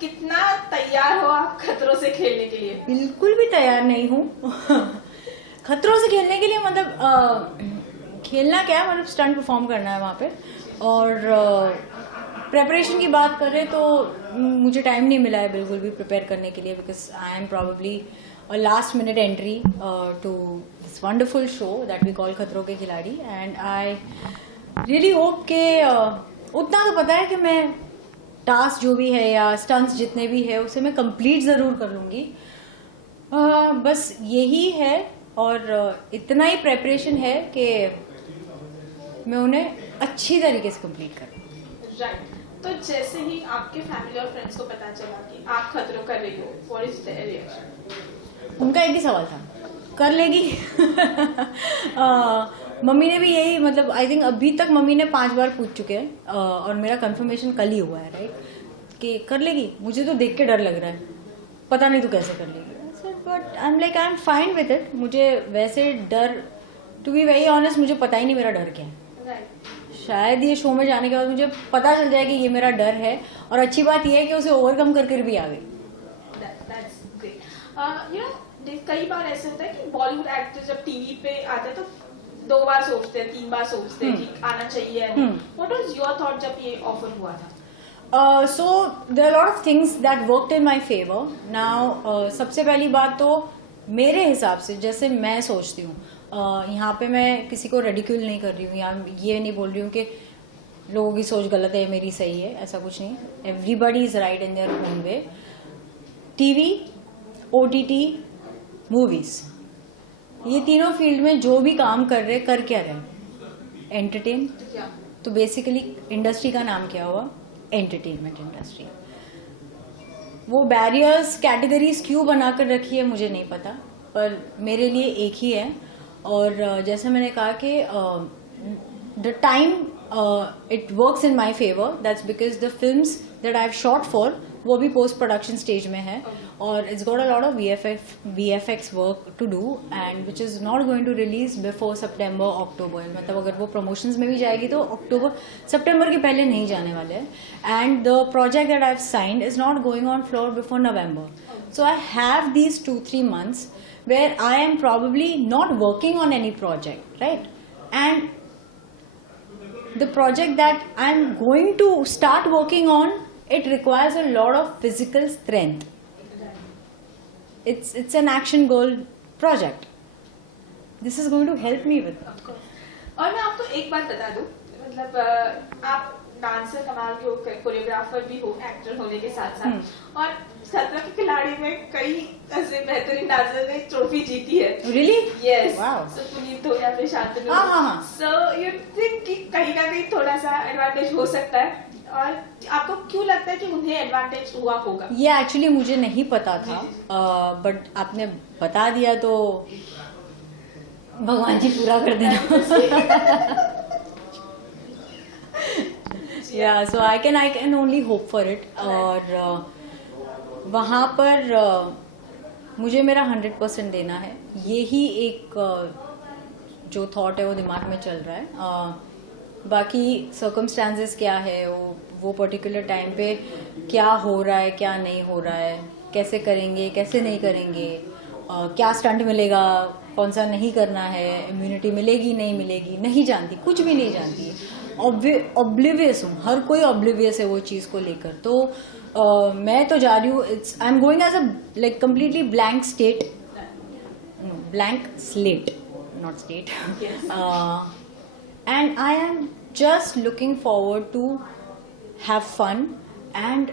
कितना तैयार हो आप खतरों से खेलने के लिए? बिल्कुल भी तैयार नहीं हूँ खतरों से खेलने के लिए, मतलब खेलना क्या है, मतलब स्टंट परफॉर्म करना है वहाँ पे। और प्रेपरेशन की बात करें तो मुझे टाइम नहीं मिला है बिल्कुल भी प्रिपेयर करने के लिए, because I am probably a last minute entry to this wonderful show that we call Khatron Ke खिलाड़ी। एंड आई रियली होप के उतना तो पता है कि मैं टास्क जो भी है या स्टंट्स जितने भी है उसे मैं कंप्लीट ज़रूर कर लूँगी। बस यही है, और इतना ही प्रेपरेशन है कि मैं उन्हें अच्छी तरीके से कंप्लीट करूँ। राइट। तो जैसे ही आपके फैमिली और फ्रेंड्स को पता चला कि आप खतरों कर रही हो, व्हाट इज देयर रिएक्शन? उनका एक ही सवाल था, कर लेगी मम्मी ने भी यही, मतलब आई थिंक अभी तक मम्मी ने 5 बार पूछ चुके हैं और मेरा कंफर्मेशन कल ही हुआ है, राइट, कि कर लेगी। मुझे तो देख के डर लग रहा है, पता नहीं तू कैसे कर लेगी। But I am like I am fine with it. मुझे वैसे डर, टू बी वेरी ऑनेस्ट, मुझे पता ही नहीं मेरा डर क्या है। शायद ये शो में जाने के बाद मुझे पता चल जाए कि ये मेरा डर है, और अच्छी बात यह है कि उसे ओवरकम करके भी आ गई। कई बार ऐसे होता है कि बॉलीवुड एक्टर जब टीवी पे आते हैं तो 2 बार सोचते हैं, 3 बार सोचते हैं कि आना चाहिए। व्हाट वाज योर थॉट जब ये ऑफर हुआ था? So there are a lot of things that worked in my favor. Now सबसे पहली बात तो मेरे हिसाब से जैसे मैं सोचती हूँ, यहाँ पे मैं किसी को रेडिक्यूल नहीं कर रही हूँ या ये नहीं बोल रही हूँ कि लोगों की सोच गलत है मेरी सही है, ऐसा कुछ नहीं। Everybody is right in their own way. TV, OTT, movies, ये तीनों फील्ड में जो भी काम कर रहे, कर क्या रहे? एंटरटेन। तो बेसिकली इंडस्ट्री का नाम क्या हुआ? Entertainment industry. वो बैरियर्स, कैटेगरीज क्यों बनाकर रखी है मुझे नहीं पता, पर मेरे लिए एक ही है। और जैसे मैंने कहा कि the time it works in my favour, that's because the films that I have shot for वो भी पोस्ट प्रोडक्शन स्टेज में है, और it's got a lot of VFX work to do, and which is not going to release before September October. मतलब अगर वो promotions में भी जाएगी तो सितंबर के पहले नहीं जाने वाले हैं। And the project that I have signed is not going on floor before November. So I have these 2-3 months where I am probably not working on any project, right? And the project that I'm going to start working on, it requires a lot of physical strength. It's an action goal project. This is going to help me with it. और मैं आपको एक बात बता दूं, मतलब आप dancer कमाल के हो, कोरियोग्राफर भी हो, एक्टर होने के साथ साथ, और खतरों के खिलाड़ी में कई ऐसे बेहतरीन डांसर ने ट्रॉफी जीती है। Really? Yes. Wow. So Puneet हो या फिर शांतनु। हाँ। So you think कि कहीं ना कहीं थोड़ा सा एडवांटेज हो सकता है, और आपको क्यों लगता है कि उन्हें एडवांटेज हुआ होगा? ये एक्चुअली मुझे नहीं पता था, बट आपने बता दिया तो भगवान जी पूरा कर देना। Yeah, so I can only hope for it. और वहाँ पर मुझे मेरा 100% देना है, यही एक जो थॉट है वो दिमाग में चल रहा है। बाकी सर्कमस्टांसेस क्या है, वो पर्टिकुलर टाइम पे क्या हो रहा है, क्या नहीं हो रहा है, कैसे करेंगे, कैसे नहीं करेंगे, क्या स्टंट मिलेगा, कौन सा नहीं करना है, इम्यूनिटी मिलेगी नहीं मिलेगी, नहीं जानती, कुछ भी नहीं जानती। ऑब्लिवियस हूँ, हर कोई ऑब्लिवियस है वो चीज़ को लेकर। तो मैं तो जा रही हूँ, I am going as a like completely blank slate, not state, and I am just looking forward to have fun and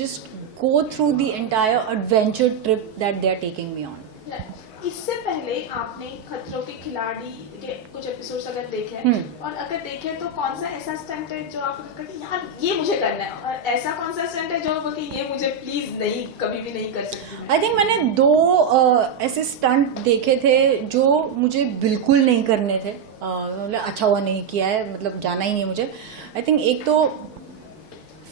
just go through the entire adventure trip that they are taking me on. इससे पहले आपने खतरों के खिलाड़ी के कुछ episodes अगर देखे हैं, और अगर देखे तो कौन सा ऐसा स्टंट है जो आपको लगता है कि यार ये मुझे करना है, और ऐसा कौन सा स्टंट है जो आपको कि ये मुझे प्लीज नहीं, कभी भी नहीं कर सकती? आई थिंक मैंने 2 ऐसे स्टंट देखे थे जो मुझे बिल्कुल नहीं करने थे, मतलब अच्छा हुआ नहीं किया है, मतलब जाना ही नहीं मुझे। आई थिंक एक तो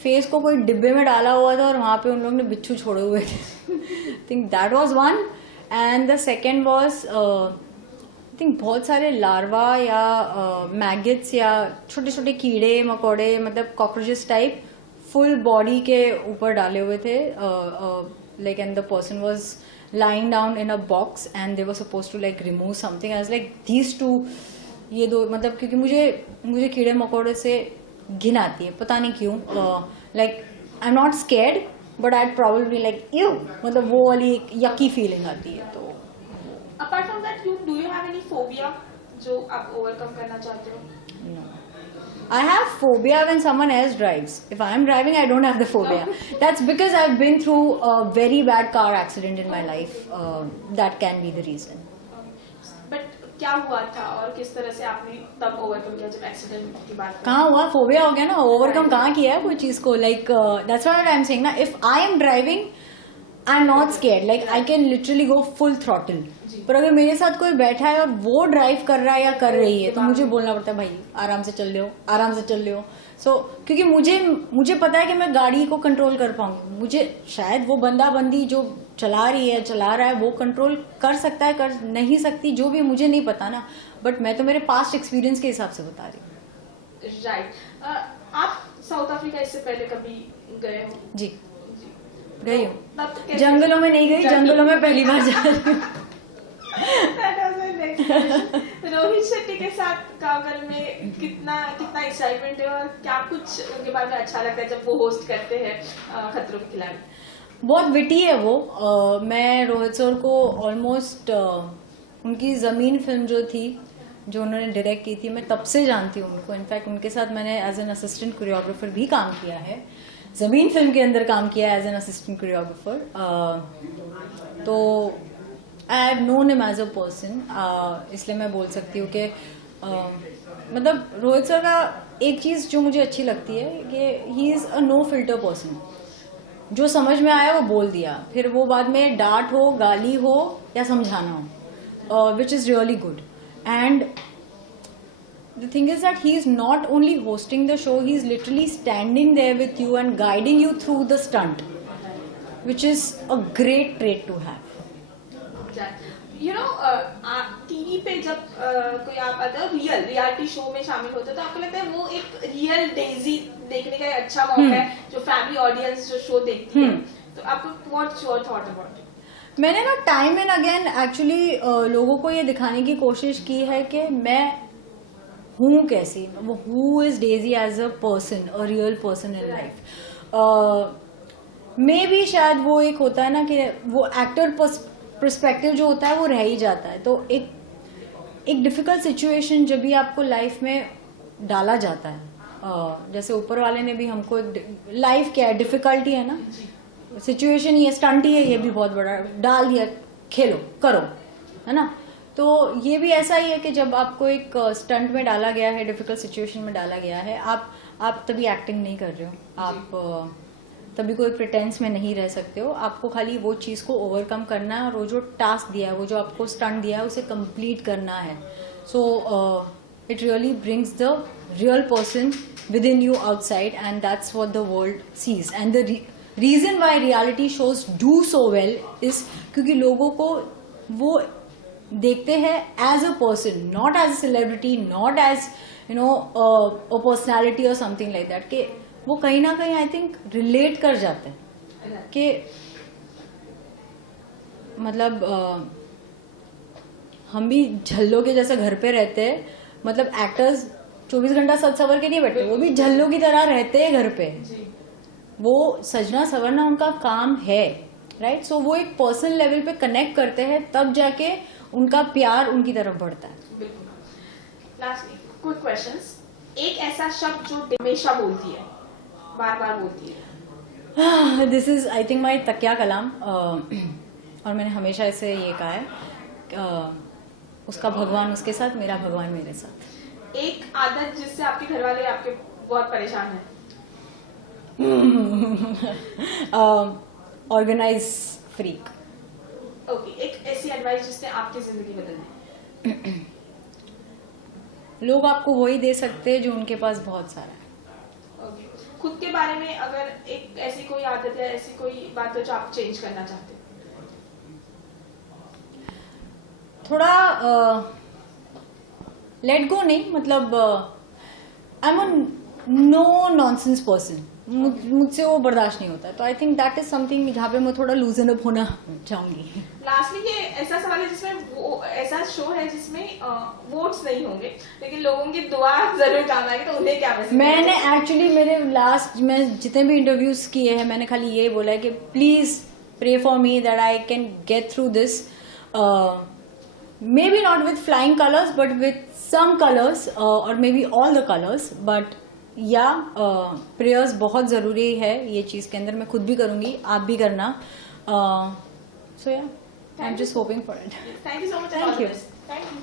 फेस को कोई डिब्बे में डाला हुआ था और वहाँ पे उन लोगों ने बिच्छू छोड़े हुए थे। आई think that was one, and the second was I think बहुत सारे लार्वा या मैगेट्स या छोटे छोटे कीड़े मकोड़े, मतलब कॉकरोचेस टाइप फुल बॉडी के ऊपर डाले हुए थे, like and the person was lying down in a box and they were supposed to like remove something. I was like these two, ये दो, मतलब क्योंकि मुझे कीड़े मकोड़े से घिन आती है, पता नहीं क्यों. Like I am not scared but I probably like you, मतलब वो वाली एक यकी फीलिंग आती है. तो apart from that do you have any phobia जो आप ओवरकम करना चाहते हो? no. I have phobia when someone else drives. If I am driving, I don't have the phobia. That's because I've been through a very bad car accident in my life. That can be the reason. But क्या हुआ था और किस तरह से आपने तब overcome किया जब एक्सीडेंट की बात करें? कहाँ हुआ? फोबिया हो गया ना, ओवरकम कहाँ किया है कोई चीज को. Like that's what I am saying ना, if I am driving I am not scared, like I can literally go full throttle. पर अगर मेरे साथ कोई बैठा है और वो ड्राइव कर रहा है या कर रही है तो मुझे बोलना पड़ता है भाई आराम से चल लो, आराम से चल लो. सो क्योंकि मुझे पता है कि मैं गाड़ी को कंट्रोल कर पाऊंगी. मुझे शायद वो बंदा बंदी जो चला रही है चला रहा है वो कंट्रोल कर सकता है, कर नहीं सकती, जो भी मुझे नहीं पता ना. बट मैं तो मेरे पास्ट एक्सपीरियंस के हिसाब से बता रही हूँ. राइट. आप साउथ अफ्रीका इससे पहले कभी गए हो? जी गई हूँ. जंगलों में नहीं गई, जंगलों में पहली बार जा रही हूँ. रोहित शेट्टी के साथ कागल में कितना एक्साइटमेंट है और क्या कुछ उनके बारे में अच्छा लगता है जब वो होस्ट करते हैं खतरों के खिलाड़ी? बहुत विटी है वो. मैं रोहित सर को ऑलमोस्ट उनकी जमीन फिल्म जो थी जो उन्होंने डायरेक्ट की थी, मैं तब से जानती हूँ उनको. इनफैक्ट उनके साथ मैंने एज एन असिस्टेंट कोरियोग्राफर भी काम किया है, जमीन फिल्म के अंदर काम किया एज एन असिस्टेंट कोरियोग्राफर. तो I have known him as a person, इसलिए मैं बोल सकती हूँ कि मतलब रोहित सर का एक चीज जो मुझे अच्छी लगती है कि he is a no filter person. जो समझ में आया वो बोल दिया, फिर वो बाद में डांट हो, गाली हो या समझाना हो, which is really good. And the thing is that he is not only hosting the show, he is literally standing there with you and guiding you through the stunt, which is a great trait to have. You know, TV पे जब कोई आप reality show में शामिल होते हैं तो आपको लगता है वो एक रियल डेजी देखने का एक अच्छा मौका है जो फैमिली ऑडियंस जो शो देखती है. तो आपको what's your thought about it? मैंने ना टाइम एंड अगेन एक्चुअली लोगों को ये दिखाने की कोशिश की है कि मैं हूँ कैसी, वो who is Daisy as a person, a real person in life. Maybe शायद वो एक होता है ना कि वो एक्टर पर्सपेक्टिव जो होता है वो रह ही जाता है. तो एक डिफिकल्ट सिचुएशन जब भी आपको लाइफ में डाला जाता है, जैसे ऊपर वाले ने भी हमको लाइफ क्या है, डिफिकल्टी है ना, सिचुएशन ही है, स्टंट ही है, ये भी बहुत बड़ा डाल दिया, खेलो करो, है ना. तो ये भी ऐसा ही है कि जब आपको एक स्टंट में डाला गया है, डिफिकल्ट सिचुएशन में डाला गया है, आप तभी एक्टिंग नहीं कर रहे हो, आप तभी कोई प्रिटेंस में नहीं रह सकते हो. आपको खाली वो चीज को ओवरकम करना है और वो जो टास्क दिया है, वो जो आपको स्टंट दिया है उसे कंप्लीट करना है. So it really brings the real person within you outside and that's what the world sees. And the reason why reality shows do so well is क्योंकि लोगों को वो देखते हैं as a person, not as a celebrity, not as you know a personality और something like that, कि वो कहीं ना कहीं आई थिंक रिलेट कर जाते हैं कि मतलब हम भी झल्लो के जैसे घर पे रहते हैं. मतलब एक्टर्स 24 घंटा सज सवर के नहीं बैठे, वो भी झल्लो की तरह रहते हैं घर पे. वो सजना सवरना उनका काम है, राइट. सो वो एक पर्सनल लेवल पे कनेक्ट करते हैं, तब जाके उनका प्यार उनकी तरफ बढ़ता है. Lastly quick questions. एक ऐसा शब्द जो हमेशा बोलती है, बार बार बोलती है? This is I think my तकिया कलाम. और मैंने हमेशा इसे ये कहा है, उसका भगवान उसके साथ, मेरा भगवान मेरे साथ. एक आदत जिससे आपके घर वाले आपके बहुत परेशान हैं? Organize freak. ओके. एक ऐसी एडवाइस जिसने आपकी जिंदगी बदल दी? लोग आपको वही दे सकते हैं जो उनके पास बहुत सारा है. ओके. खुद के बारे में अगर एक ऐसी कोई आदत है, ऐसी कोई बात है जो आप चेंज करना चाहते हैं? थोड़ा लेट गो नहीं, मतलब I am a no nonsense person. मुझसे वो बर्दाश्त नहीं होता, तो I think that is something जहाँ पे मैं थोड़ा लूजन अप होना चाहूंगी। लास्टली ये ऐसा सवाल है जिसमें वो ऐसा शो है जिसमें वोट्स नहीं होंगे लेकिन लोगों की दुआ जरूर काम आएगी, तो उन्हें क्या मैसेज? मैंने एक्चुअली मैं जितने भी इंटरव्यूज किए हैं मैंने खाली ये बोला है कि please pray for me that I can get through this, maybe not with flying colours but with some colours और maybe all the colours, but yeah prayers बहुत ज़रूरी है ये चीज़ के अंदर। मैं खुद भी करूँगी, आप भी करना, सो या I am just hoping for it. Thank you so much. Thank you. Thank you.